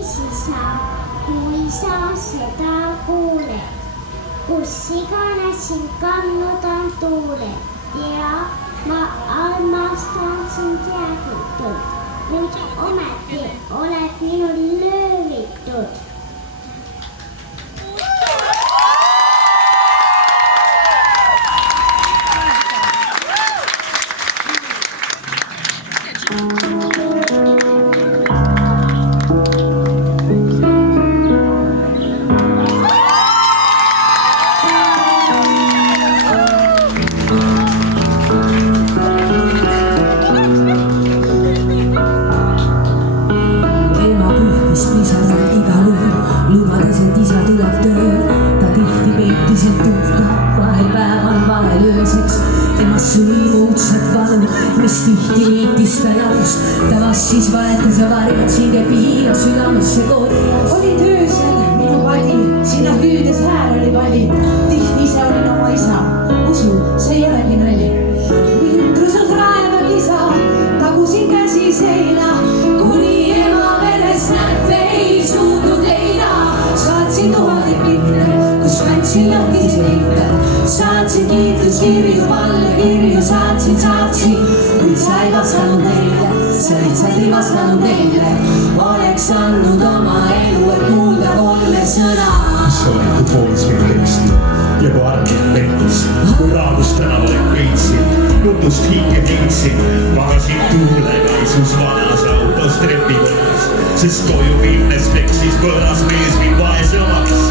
Sisa, kui sa seda kuuled, kus iganes sind kannutan tuuled, tea, ma armastan sind jäägitult, nüüd ometi oled minul löövitud. Lubades, et isa tuleb tööl, ta tihti peitis end tunda, vahel päeval, vahel ööseks. Temast suri õudset valu, mis tihti niitis ta jalust. Ta vassis vaetas ja varjas hinge piina südamesse korjas. Olid öösel minu padi, sinna hüüdes hääl oli vali. Tihti ise olin oma isa, usu, see ei olegi nali. Vindruses raeva kisa, tagusin käsi seina, kuni ema veres näete ei suutnud leida. Saatsin tuhandeid pilte, kus kandsin lahkisi pilte. Saatsin kiitluskirju, pallekirju, saatsin, kuid sa ei vastanud neile, sa lihtsalt ei vastanud neile. Oleks andnud oma elu, et kuulda kolme sõna. Mis oled, kui poolis minu teksti ja kui argid pettis, kui raadust tänavale kõitsin, jutust hinge heitsin, magasin tuulegaisus vanas autos trepikõrras, sest koju minnes peksis võõras mees mind vaesemaks.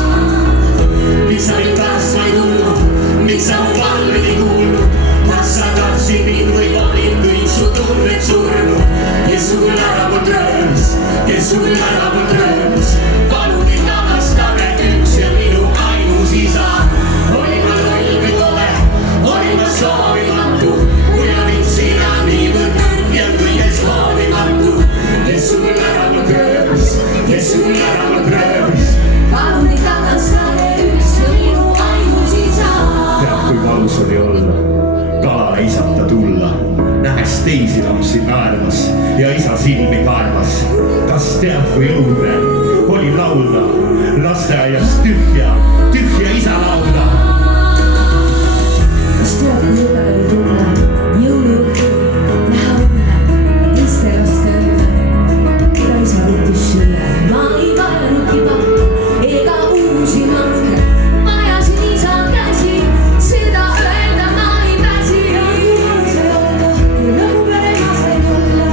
Miks sa mind päästma ei tulnud, miks sa mu palveid ei kuulnud, kas sa tahtsid mind või olid kõik su tunded surnud, kes su küll ära mult röövis, kes su küll ära mult röövis, palun ei tagastage üks ja minu ainus isa. Olin ma loll või kole, olin ma soovimatu, kui olin sina niivõrd nõrk ja kõigest hoovimatu, kes su küll ära mult röövis, kes su küll ära mult röövis. Palun ei tagastage üks ja minu ainus isa. Tead, kui valus oli olla, kalale isata tulla, nähes teisi lapsi naermas ja isa silmi kaemas. Kas tead, kui õudne oli laulda lasteaias tühja isa laulda? Kas tead, kui õnne oli tunne, jõulujutt, näha õnne, teiste laste õnne, keda isa võttis sülle. Ma ei kaelanud kibat ega uusi manke, ma ajasin isa käsi, seda öelda ma ei pääsi. Kui lõbu peale ma sain olla,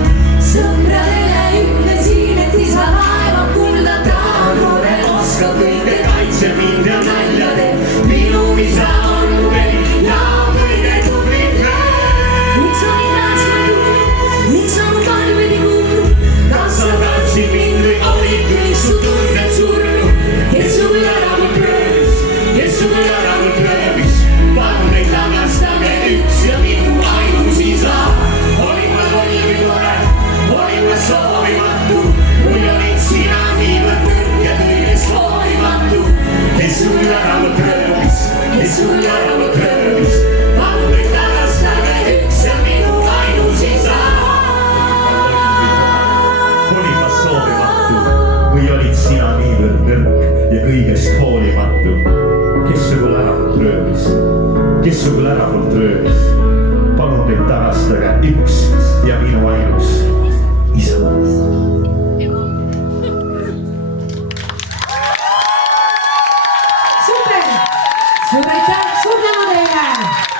Sõpradele ütlesin, et isa laeva kulda ta on noore, Oskab kõike kaitse mind ja nalja teeb, minu isa on veel ja kõige tublim veel. miks sa ei päästnud, miks sa mu palveid ei kuulnud, Kas sa tahtsid mind või olid kõik su tunded surnud, kes su küll ära mult röövis, kes su küll ära mult röövis, palun ei tagastage üks ja minu ainus isa. Olin ma loll või tore, olin ma soovimatu, või olid sina niivõrd nõrk ja kõigest hoovimatu, kes su küll ära mult röövis, kes su küll ära mult röövis, palun ei tagastage üks ja minu ainus isa. Olin ma soovimatu või olid sina niivõrd nõrk ja kõigest hoolimatu, kes su küll ära mult röövis, kes su küll ära mult röövis, palun teid tagastage üks ja minu ainus isa. super, suur aitäh, suur tänu teile.